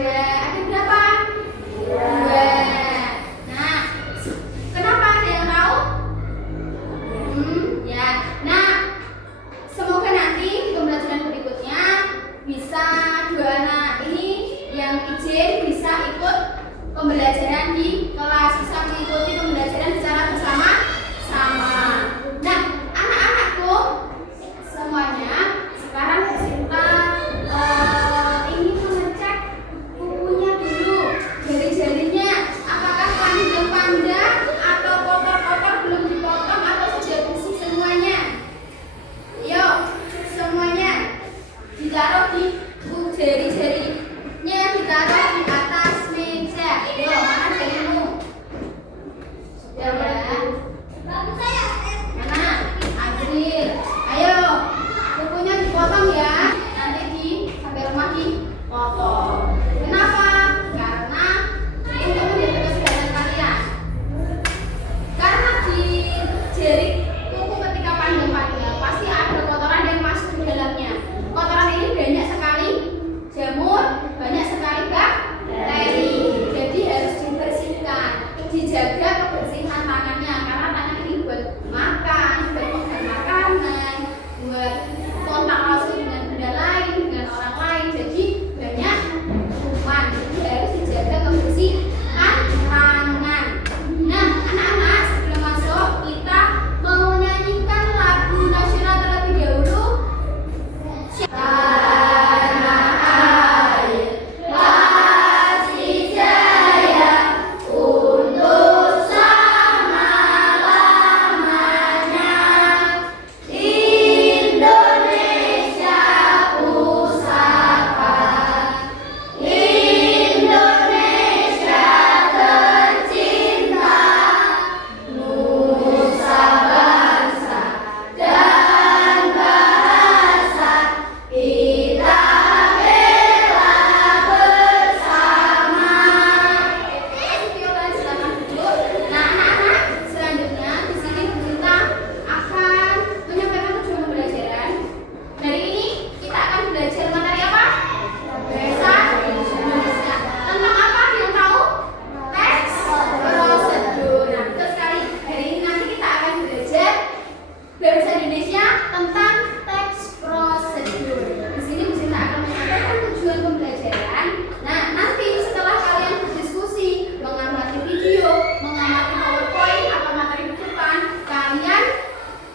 Ada berapa? Dua. Nah, kenapa ada yang tahu? Ya. Nah, semoga nanti di pembelajaran berikutnya bisa dua anak ini yang izin bisa ikut pembelajaran di kelas, bisa mengikuti pembelajaran secara bersama-sama. Nah, anak-anakku semuanya sekarang kita ini mengecek kukunya dulu, jari-jarinya apakah panjang-panjang atau kotor-kotor belum dipotong atau sudah bersih semuanya. Yuk, semuanya ditaruh di jari-jarinya ditaruh di atas meja. Yuk, mana jarimu? Sudah ya? Mana? Adril. Ayo, kukunya dipotong ya. Nanti sampai rumah dipotong. Kenapa? Karena untuk menjaga kesehatan kalian. Karena di jari kuku ketika panjang-panjang pasti ada kotoran yang masuk di dalamnya. Kotoran ini banyak sekali jamur, banyak sekali bakteri. Jadi harus dibersihkan, dijaga kebersihan tangannya karena tangan ini buat makan, buat pegang makanan, buat kontak langsung dengan benda lain, dengan orang lain. Jadi banyak kuman. Jadi harus dijaga kebersihan tangan. Nah, anak-anak sebelum masuk kita mau nyanyikan lagu nasional terlebih dahulu. Tanah air kasih jaya untuk selama-lamanya. Indonesia pusaka, Indonesia tercinta, nusa bangsa dan bahasa kita bela bersama. Silakan duduk. Nah, anak-anak, selanjutnya di sini kita akan menyampaikan tujuan pembelajaran. Hari ini kita akan belajar materi apa? Bahasa Indonesia. Tentang apa yang tahu? Teks prosedur. Nah, betul sekali. Hari ini nanti kita akan belajar bahasa Indonesia tentang teks prosedur. Di sini kita akan menyampaikan tujuan pembelajaran. Nah, nanti setelah kalian berdiskusi, mengamati video, mengamati PowerPoint atau materi di depan, kalian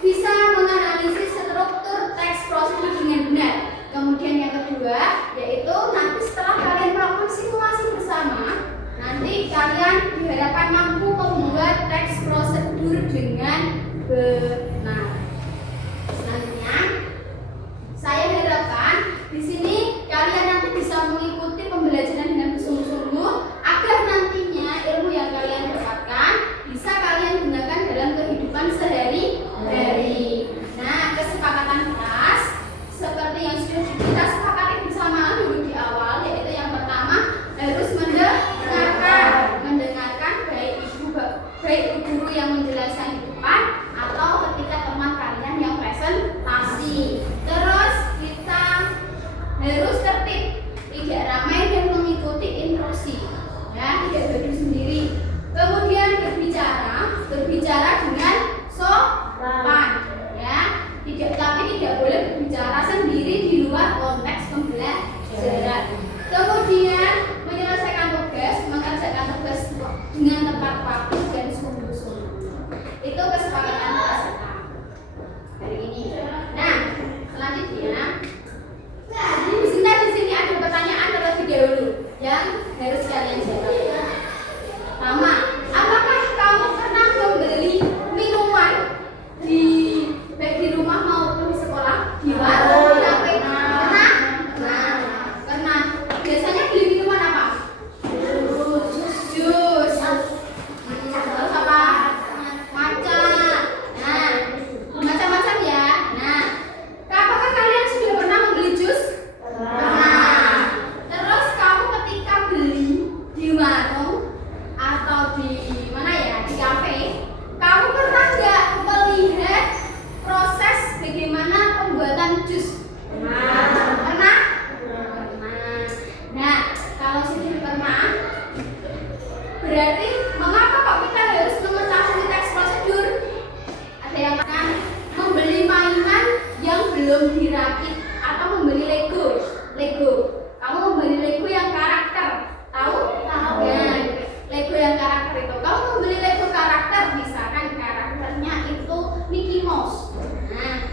bisa menganalisis struktur teks prosedur dengan benar. Kemudian yang kedua, yaitu nanti setelah kalian melakukan simulasi bersama, nanti kalian diharapkan mampu membuat teks prosedur dengan benar. Selanjutnya, saya harapkan di sini kalian nanti bisa mengikuti pembelajaran dengan bersungguh-sungguh agar nantinya ilmu yang kalian dapatkan bisa kalian gunakan dalam kehidupan sehari-hari. Nah, kesepakatan kelas seperti yang sudah kita sepakati bersama dulu di awal, yaitu yang pertama harus mendengarkan baik guru yang menjelaskan di depan atau ketika teman kalian yang presentasi. Terus kita harus tertib, tidak ramai dan mengikuti instruksi, ya, tidak berdiri sendiri. Kemudian berbicara dengan sopan, ya, tapi tidak boleh berbicara sendiri di luar konteks pembelajaran. Kemudian mengerjakan tugas dengan tepat waktu dan sungguh-sungguh. Itu kesepakatan kelas kita hari ini. Nah, selanjutnya di sini ada pertanyaan terlebih dahulu yang harus kalian jawab. Pertama, apakah kamu pernah membeli minuman baik di rumah maupun di sekolah, di warung, di kafe? Pernah? Pernah. Biasanya beli minuman apa? Jus. Terus apa? Matcha. Nah, macam-macam ya. Nah, apakah kalian sudah pernah membeli jus? Pernah. Terus kamu ketika beli di mana? berarti mengapa kok kita harus mengetahui teks prosedur? Ada yang akan membeli mainan yang belum dirakit atau membeli Lego. Kamu membeli Lego yang karakter, tahu? Tahu. Ya, Lego yang karakter itu. Kamu membeli Lego karakter, misalkan karakternya itu Mickey Mouse. Nah,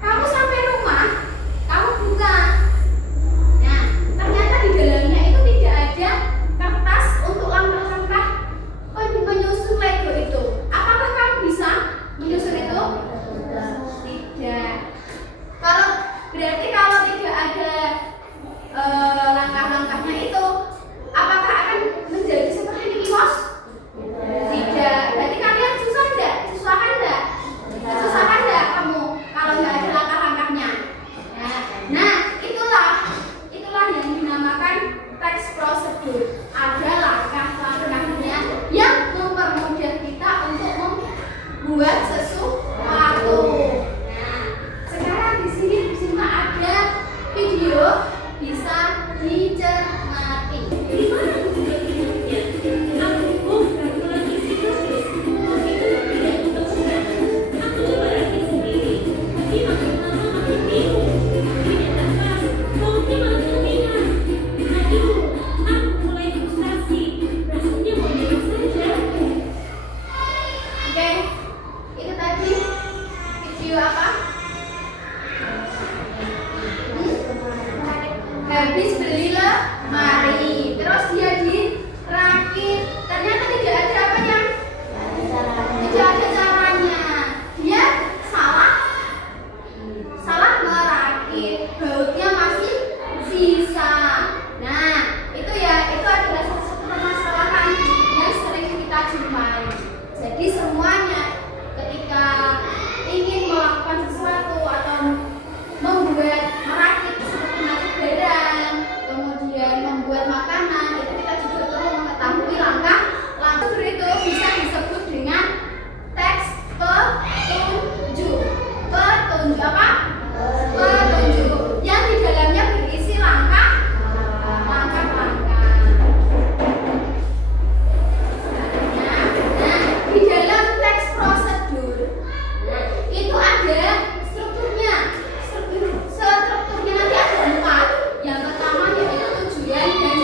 kamu sampai rumah, kamu buka. Nah, ternyata di dalamnya itu tidak ada kertas untuk langkah-langkah menyusun Lego itu. Apakah kamu bisa menyusun itu? Tidak. Berarti kalau tidak ada langkah-langkahnya itu, apakah akan menjadi seperti Mickey Mouse? Tidak. Berarti kalian susah enggak? Susahkan enggak? Susahkan enggak kamu kalau nggak ada langkah-langkahnya? Nah, itulah yang dinamakan teks prosedur. Ada langkah-langkahnya yang mempermudah kita untuk membuat sesuatu. Nah, sekarang di sini ada video bisa dicermati. Oke, itu tadi video apa? Habis beli lemari, terus dia dirakit. Ternyata tidak ada apanya? Tidak ada caranya. Dia salah merakit. Bautnya masih sisa. Nah, itu adalah salah satu permasalahan yang sering kita jumpai. Jadi semuanya ketika ingin melakukan sesuatu atau merakit seperti macam barang, kemudian membuat makanan, itu kita juga perlu mengetahui langkah itu bisa disebut dengan teks petunjuk. Petunjuk apa? Petunjuk yang di dalamnya berisi langkah-langkah. Nah, di dalam teks prosedur itu ada strukturnya. Strukturnya nanti ada 4. Yang pertama yaitu tujuan dan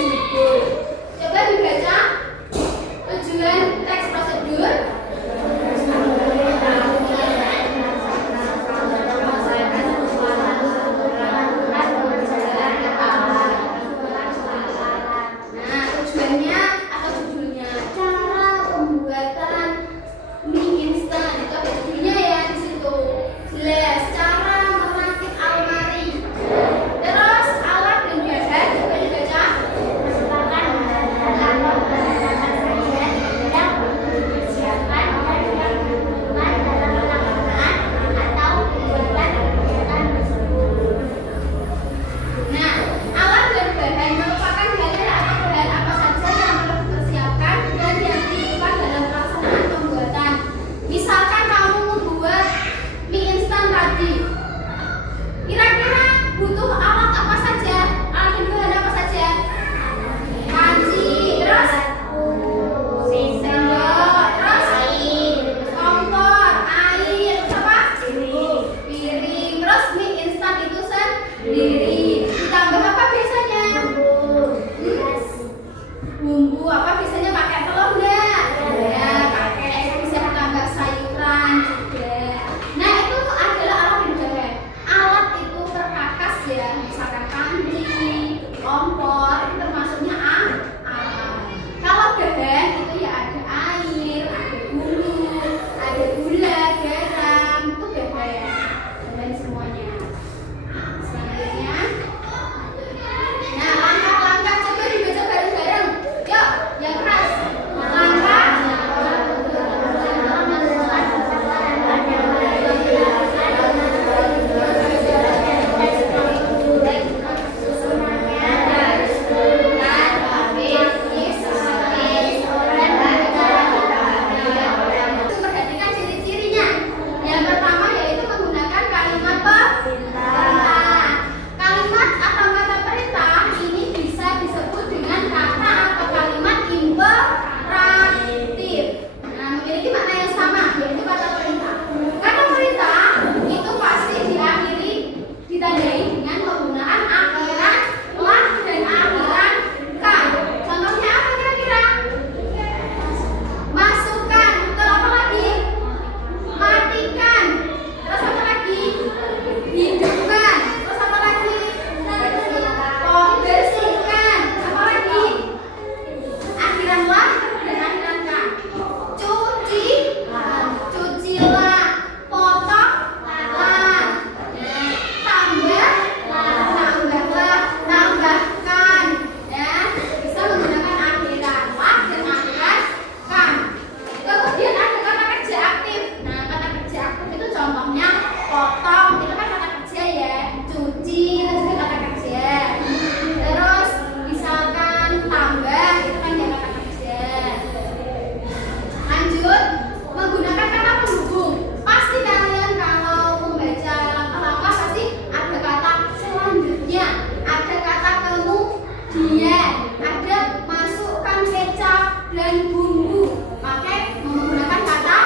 ada masukkan kecap dan bumbu, pakai menggunakan kata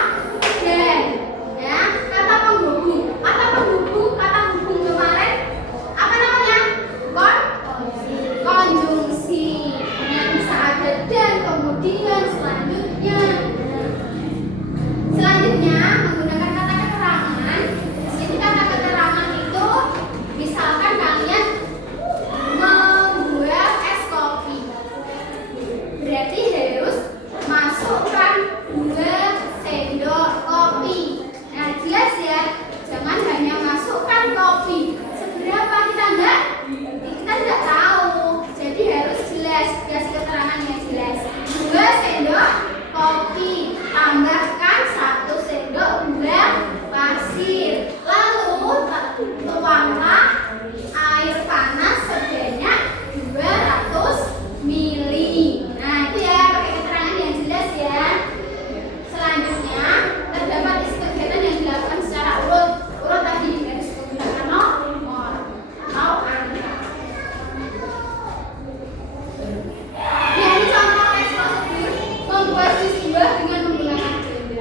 dan. Ya, kata penghubung kemarin apa namanya? Konjungsi. Nah, bisa ada dan, kemudian selanjutnya menggunakan kata keterangan. Di sini kata keterangan itu misalkan kalian membuat es kopi, berarti harus masukkan 2 sendok kopi. Nah, jelas ya, jangan hanya masukkan kopi. Seberapa kita tidak tahu, jadi harus jelas, dikasih keterangan yang jelas. 2 sendok kopi, tambahkan 1 sendok gula pasir, lalu tuanglah air panas sebanyak 200 mili. Nah, itu ya, pakai keterangan yang jelas ya. Selanjutnya terdapat isi kegiatan yang dilakukan secara urut tadi di garis menggunakan nomor atau angka. Ya, ini contoh tes prosedur membuat jus buah dengan menggunakan blender.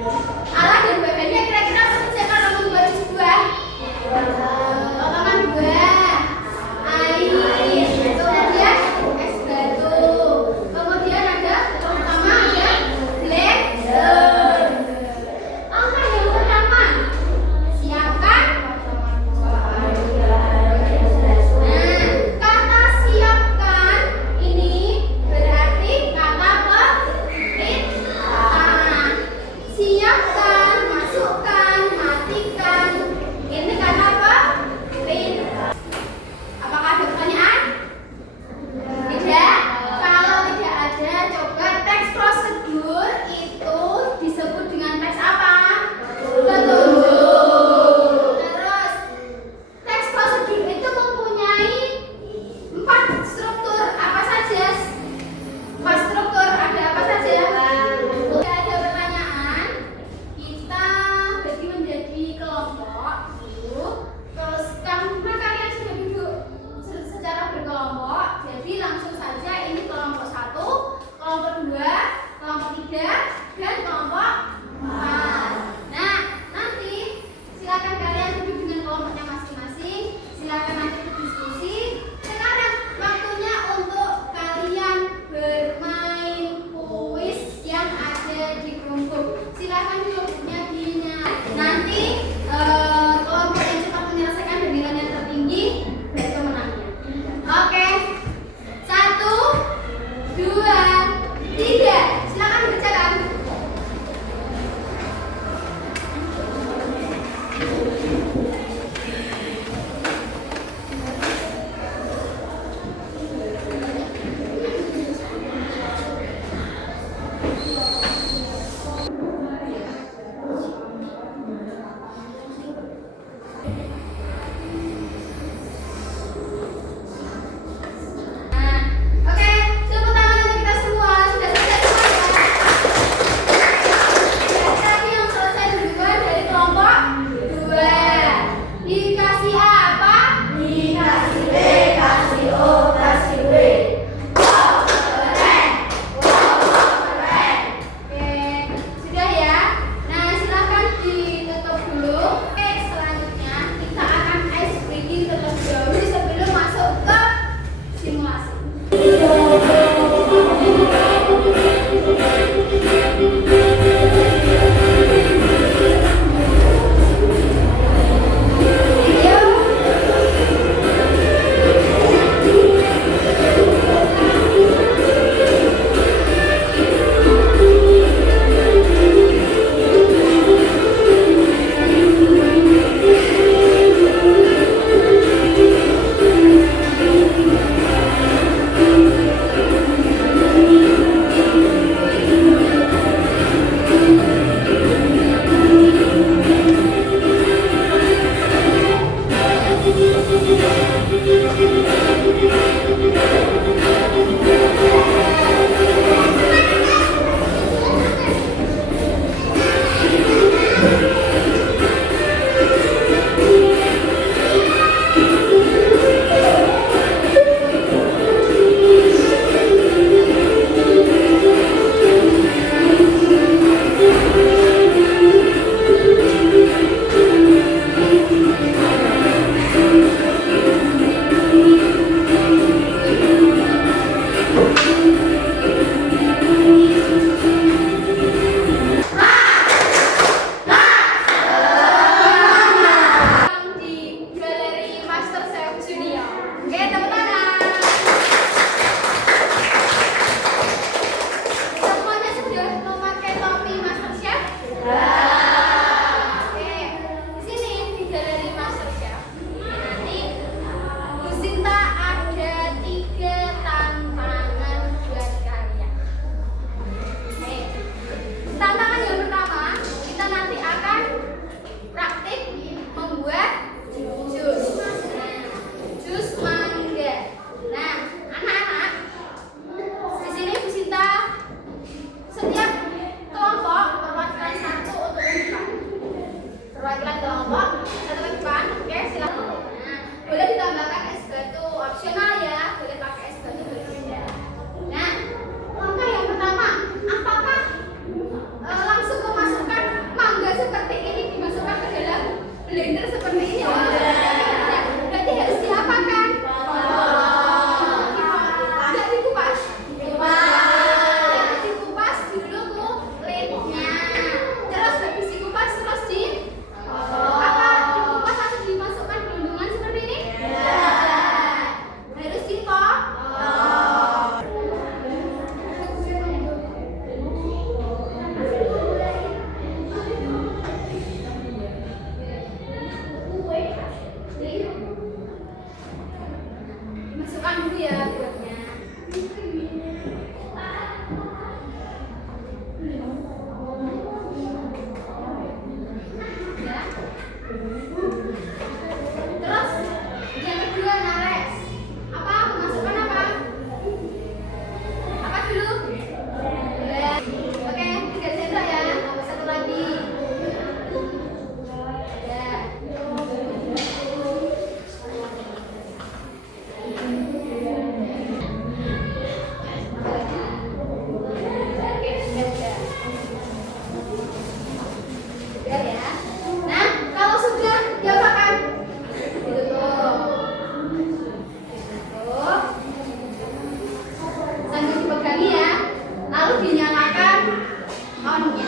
on-nya.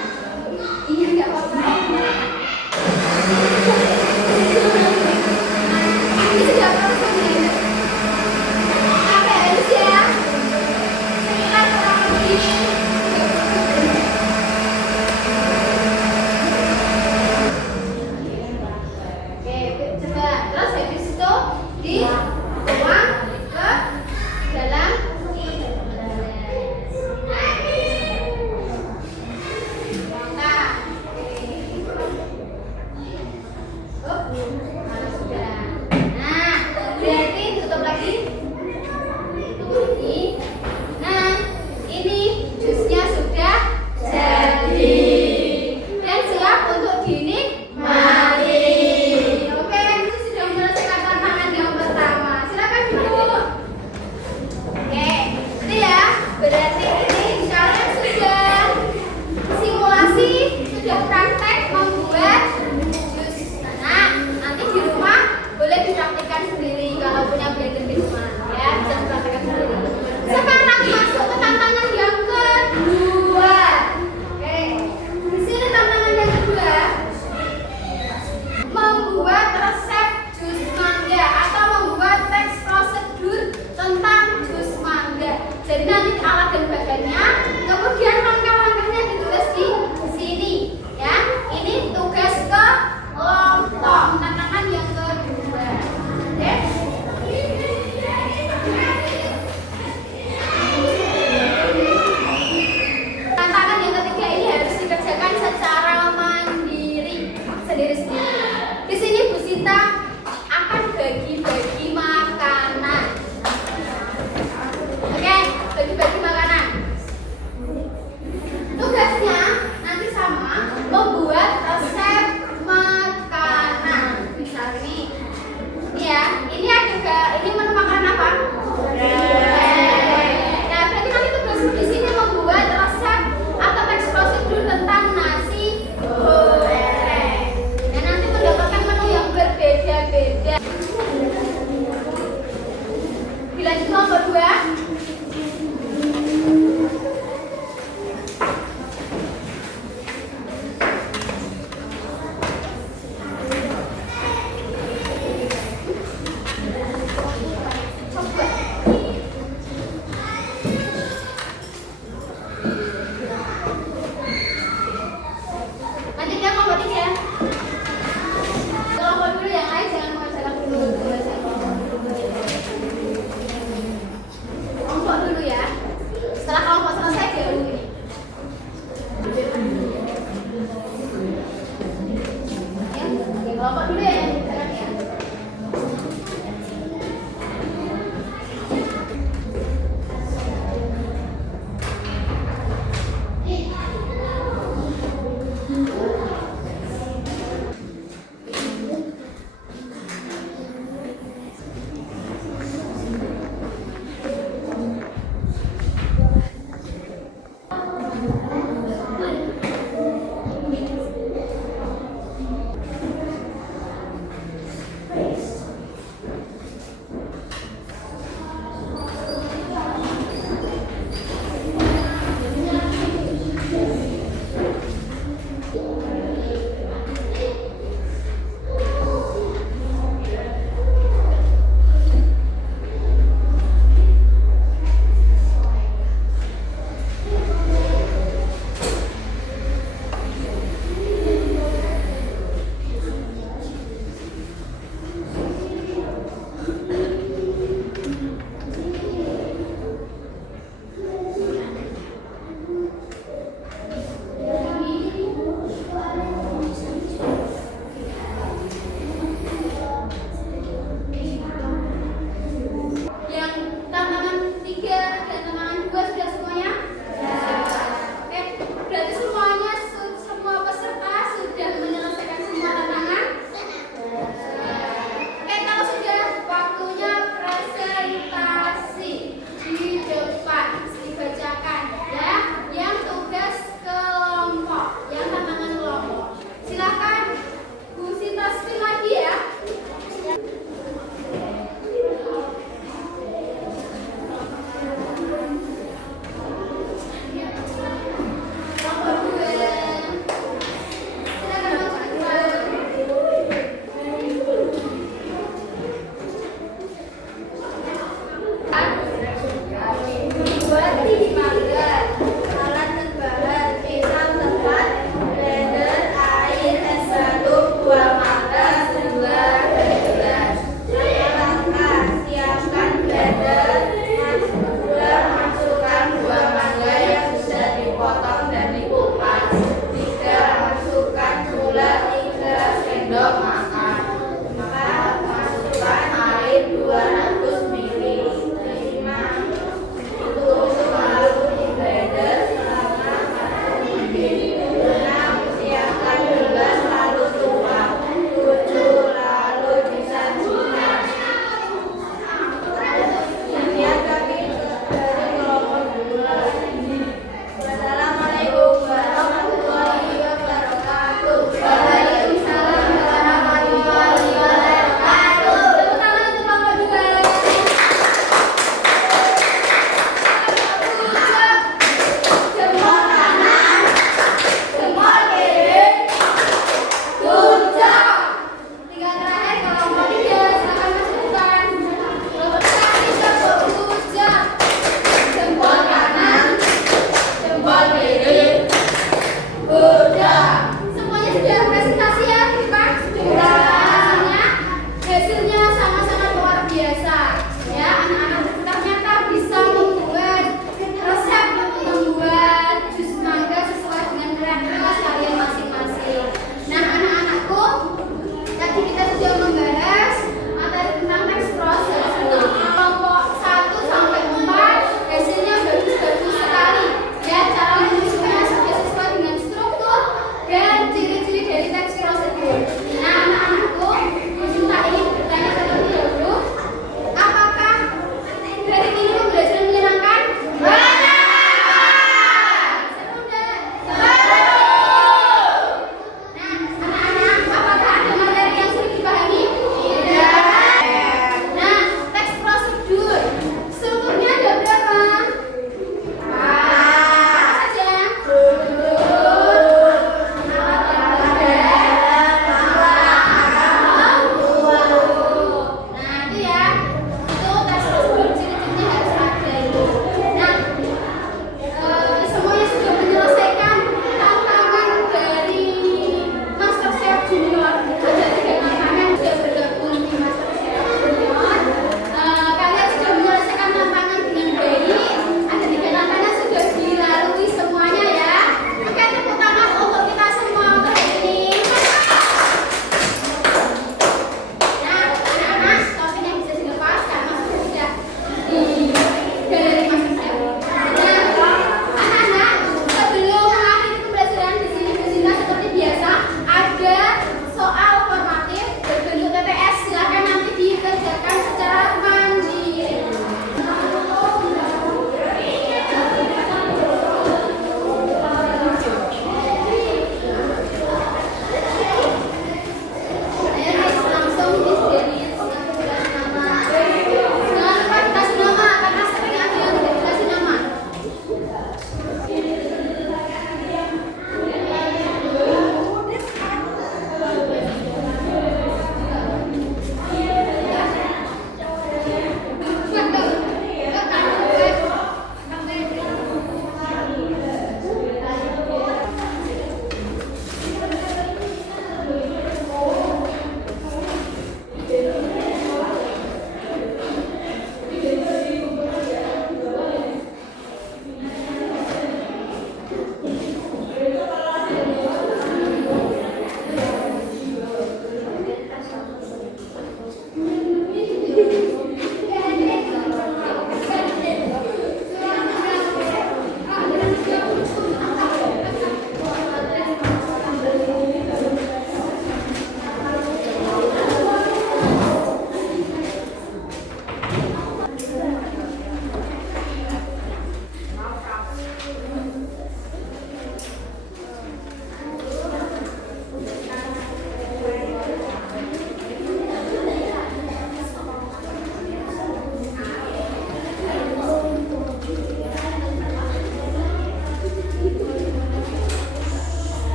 Iya, nggak apa-apa. Ini sudah proses ya. Sampai habis ya. Sekitar kurang lebih 30 menit. Oke, coba. Terus habis itu dituang ke dalam